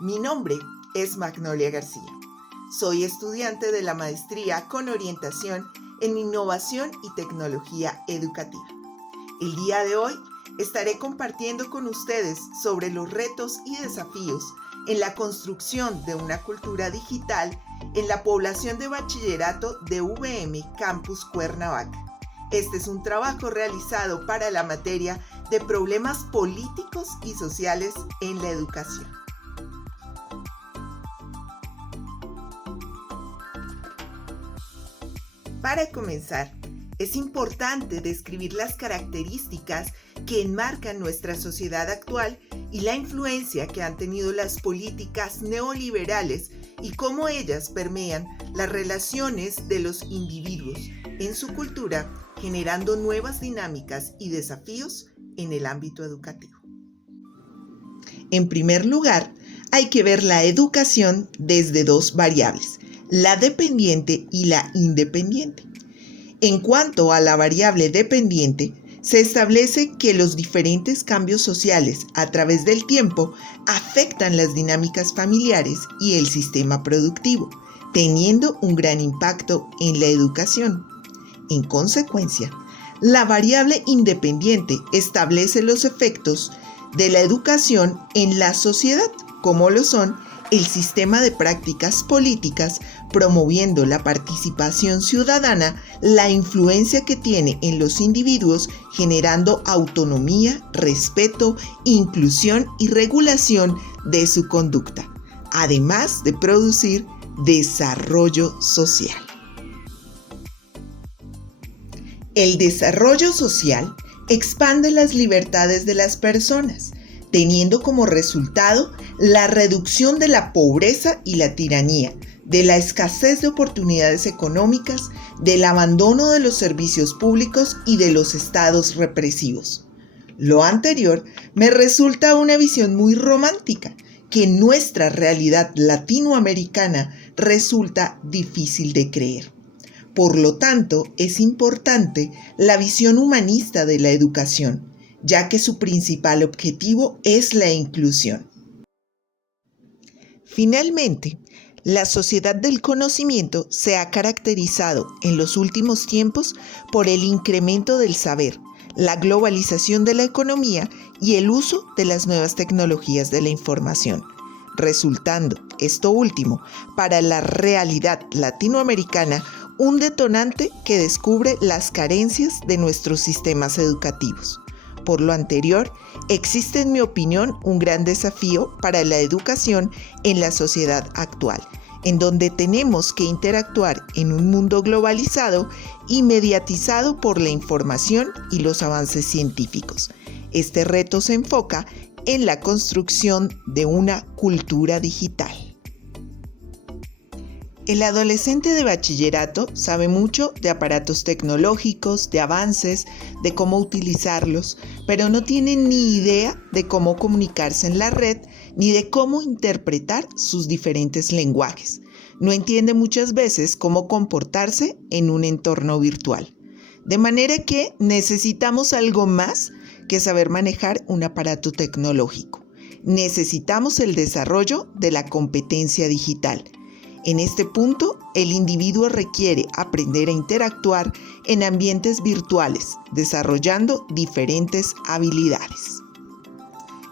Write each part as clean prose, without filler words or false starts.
Mi nombre es Magnolia García. Soy estudiante de la maestría con orientación en innovación y tecnología educativa. El día de hoy estaré compartiendo con ustedes sobre los retos y desafíos en la construcción de una cultura digital en la población de bachillerato de UVM Campus Cuernavaca. Este es un trabajo realizado para la materia de problemas políticos y sociales en la educación. Para comenzar, es importante describir las características que enmarcan nuestra sociedad actual y la influencia que han tenido las políticas neoliberales y cómo ellas permean las relaciones de los individuos en su cultura, generando nuevas dinámicas y desafíos en el ámbito educativo. En primer lugar, hay que ver la educación desde dos variables, la dependiente y la independiente. En cuanto a la variable dependiente, se establece que los diferentes cambios sociales a través del tiempo afectan las dinámicas familiares y el sistema productivo, teniendo un gran impacto en la educación. En consecuencia, la variable independiente establece los efectos de la educación en la sociedad, como lo son el sistema de prácticas políticas, promoviendo la participación ciudadana, la influencia que tiene en los individuos, generando autonomía, respeto, inclusión y regulación de su conducta, además de producir desarrollo social. El desarrollo social expande las libertades de las personas, teniendo como resultado la reducción de la pobreza y la tiranía, de la escasez de oportunidades económicas, del abandono de los servicios públicos y de los estados represivos. Lo anterior me resulta una visión muy romántica, que en nuestra realidad latinoamericana resulta difícil de creer. Por lo tanto, es importante la visión humanista de la educación, ya que su principal objetivo es la inclusión. Finalmente, la sociedad del conocimiento se ha caracterizado en los últimos tiempos por el incremento del saber, la globalización de la economía y el uso de las nuevas tecnologías de la información, resultando esto último para la realidad latinoamericana un detonante que descubre las carencias de nuestros sistemas educativos. Por lo anterior, existe en mi opinión un gran desafío para la educación en la sociedad actual, en donde tenemos que interactuar en un mundo globalizado y mediatizado por la información y los avances científicos. Este reto se enfoca en la construcción de una cultura digital. El adolescente de bachillerato sabe mucho de aparatos tecnológicos, de avances, de cómo utilizarlos, pero no tiene ni idea de cómo comunicarse en la red ni de cómo interpretar sus diferentes lenguajes. No entiende muchas veces cómo comportarse en un entorno virtual. De manera que necesitamos algo más que saber manejar un aparato tecnológico. Necesitamos el desarrollo de la competencia digital. En este punto, el individuo requiere aprender a interactuar en ambientes virtuales, desarrollando diferentes habilidades.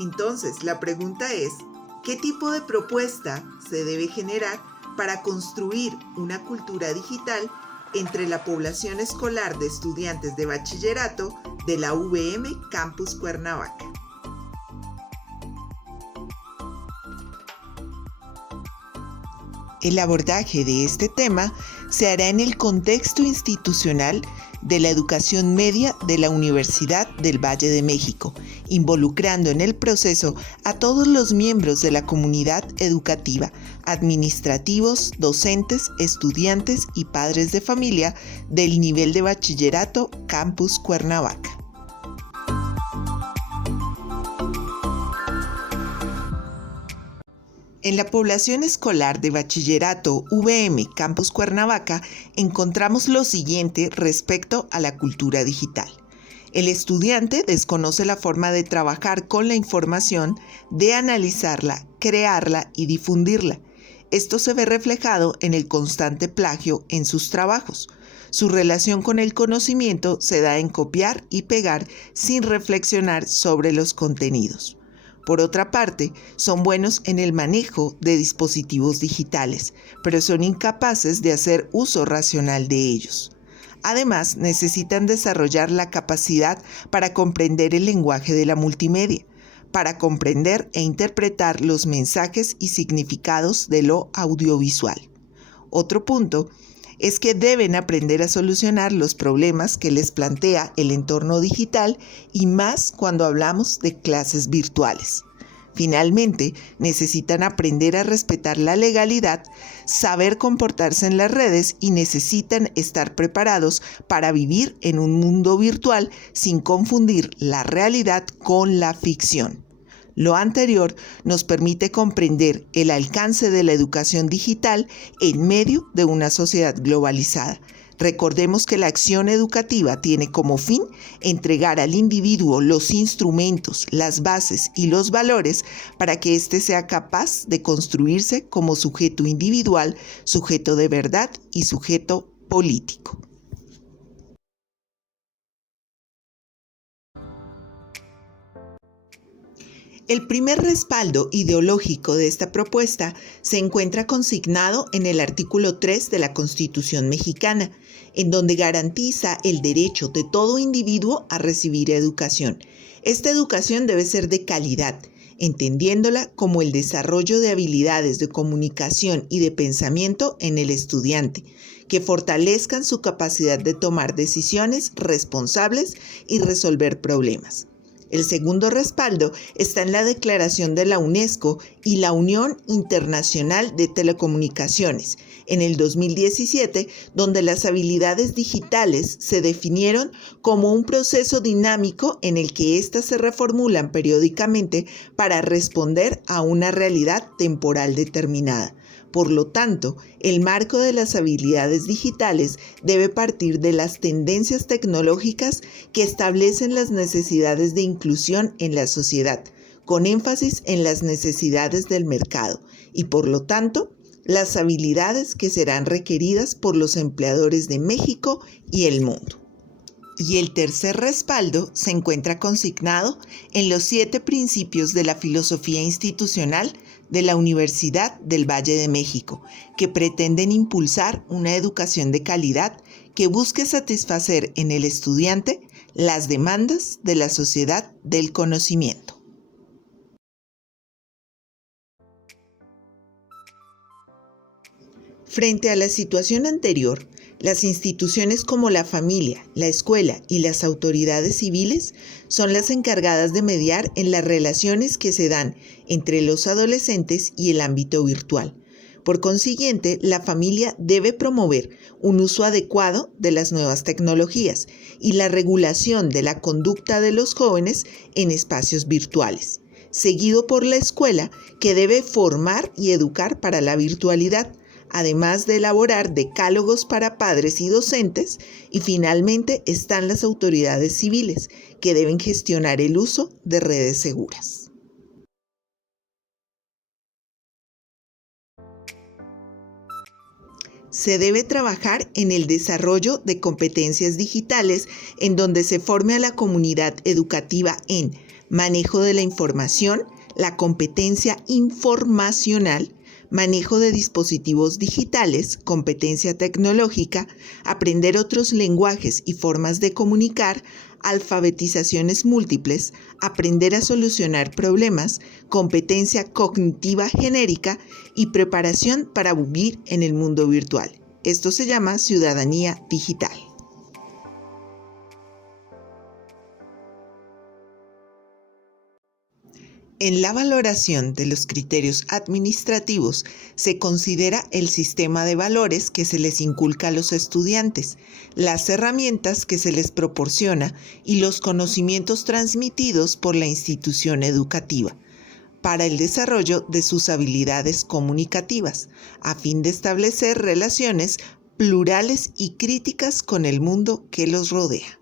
Entonces, la pregunta es, ¿qué tipo de propuesta se debe generar para construir una cultura digital entre la población escolar de estudiantes de bachillerato de la UVM Campus Cuernavaca? El abordaje de este tema se hará en el contexto institucional de la educación media de la Universidad del Valle de México, involucrando en el proceso a todos los miembros de la comunidad educativa, administrativos, docentes, estudiantes y padres de familia del nivel de bachillerato Campus Cuernavaca. En la población escolar de bachillerato UVM Campus Cuernavaca encontramos lo siguiente respecto a la cultura digital. El estudiante desconoce la forma de trabajar con la información, de analizarla, crearla y difundirla. Esto se ve reflejado en el constante plagio en sus trabajos. Su relación con el conocimiento se da en copiar y pegar sin reflexionar sobre los contenidos. Por otra parte, son buenos en el manejo de dispositivos digitales, pero son incapaces de hacer uso racional de ellos. Además, necesitan desarrollar la capacidad para comprender el lenguaje de la multimedia, para comprender e interpretar los mensajes y significados de lo audiovisual. Otro punto es que deben aprender a solucionar los problemas que les plantea el entorno digital y más cuando hablamos de clases virtuales. Finalmente, necesitan aprender a respetar la legalidad, saber comportarse en las redes y necesitan estar preparados para vivir en un mundo virtual sin confundir la realidad con la ficción. Lo anterior nos permite comprender el alcance de la educación digital en medio de una sociedad globalizada. Recordemos que la acción educativa tiene como fin entregar al individuo los instrumentos, las bases y los valores para que éste sea capaz de construirse como sujeto individual, sujeto de verdad y sujeto político. El primer respaldo ideológico de esta propuesta se encuentra consignado en el artículo 3 de la Constitución mexicana, en donde garantiza el derecho de todo individuo a recibir educación. Esta educación debe ser de calidad, entendiéndola como el desarrollo de habilidades de comunicación y de pensamiento en el estudiante, que fortalezcan su capacidad de tomar decisiones responsables y resolver problemas. El segundo respaldo está en la Declaración de la UNESCO y la Unión Internacional de Telecomunicaciones en el 2017, donde las habilidades digitales se definieron como un proceso dinámico en el que éstas se reformulan periódicamente para responder a una realidad temporal determinada. Por lo tanto, el marco de las habilidades digitales debe partir de las tendencias tecnológicas que establecen las necesidades de inclusión en la sociedad, con énfasis en las necesidades del mercado y, por lo tanto, las habilidades que serán requeridas por los empleadores de México y el mundo. Y el tercer respaldo se encuentra consignado en los 7 principios de la filosofía institucional de la Universidad del Valle de México, que pretenden impulsar una educación de calidad que busque satisfacer en el estudiante las demandas de la sociedad del conocimiento. Frente a la situación anterior, las instituciones como la familia, la escuela y las autoridades civiles son las encargadas de mediar en las relaciones que se dan entre los adolescentes y el ámbito virtual. Por consiguiente, la familia debe promover un uso adecuado de las nuevas tecnologías y la regulación de la conducta de los jóvenes en espacios virtuales, seguido por la escuela, que debe formar y educar para la virtualidad, además de elaborar decálogos para padres y docentes, y finalmente están las autoridades civiles, que deben gestionar el uso de redes seguras. Se debe trabajar en el desarrollo de competencias digitales en donde se forme a la comunidad educativa en manejo de la información, la competencia informacional, manejo de dispositivos digitales, competencia tecnológica, aprender otros lenguajes y formas de comunicar, alfabetizaciones múltiples, aprender a solucionar problemas, competencia cognitiva genérica y preparación para vivir en el mundo virtual. Esto se llama ciudadanía digital. En la valoración de los criterios administrativos se considera el sistema de valores que se les inculca a los estudiantes, las herramientas que se les proporciona y los conocimientos transmitidos por la institución educativa para el desarrollo de sus habilidades comunicativas, a fin de establecer relaciones plurales y críticas con el mundo que los rodea.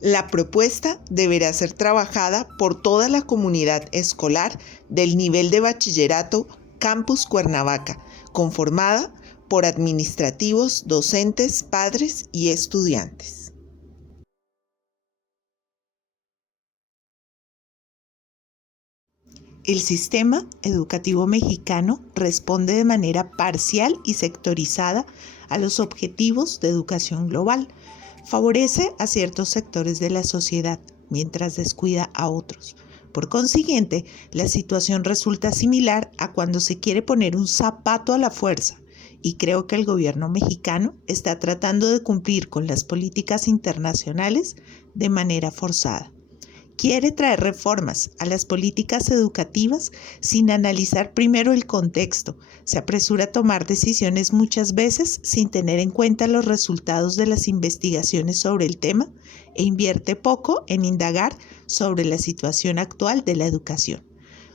La propuesta deberá ser trabajada por toda la comunidad escolar del nivel de bachillerato Campus Cuernavaca, conformada por administrativos, docentes, padres y estudiantes. El sistema educativo mexicano responde de manera parcial y sectorizada a los objetivos de educación global. Favorece a ciertos sectores de la sociedad, mientras descuida a otros. Por consiguiente, la situación resulta similar a cuando se quiere poner un zapato a la fuerza, y creo que el gobierno mexicano está tratando de cumplir con las políticas internacionales de manera forzada. Quiere traer reformas a las políticas educativas sin analizar primero el contexto. Se apresura a tomar decisiones muchas veces sin tener en cuenta los resultados de las investigaciones sobre el tema e invierte poco en indagar sobre la situación actual de la educación.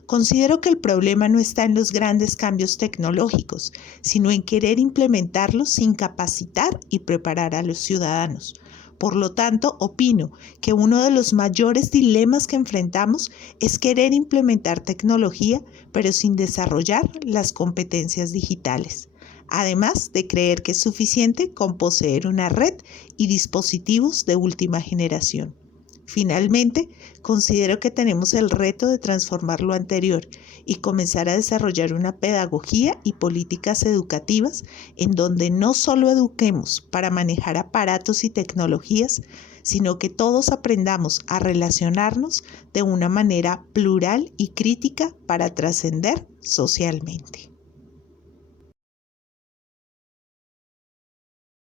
Considero que el problema no está en los grandes cambios tecnológicos, sino en querer implementarlos sin capacitar y preparar a los ciudadanos. Por lo tanto, opino que uno de los mayores dilemas que enfrentamos es querer implementar tecnología, pero sin desarrollar las competencias digitales, además de creer que es suficiente con poseer una red y dispositivos de última generación. Finalmente, considero que tenemos el reto de transformar lo anterior y comenzar a desarrollar una pedagogía y políticas educativas en donde no solo eduquemos para manejar aparatos y tecnologías, sino que todos aprendamos a relacionarnos de una manera plural y crítica para trascender socialmente.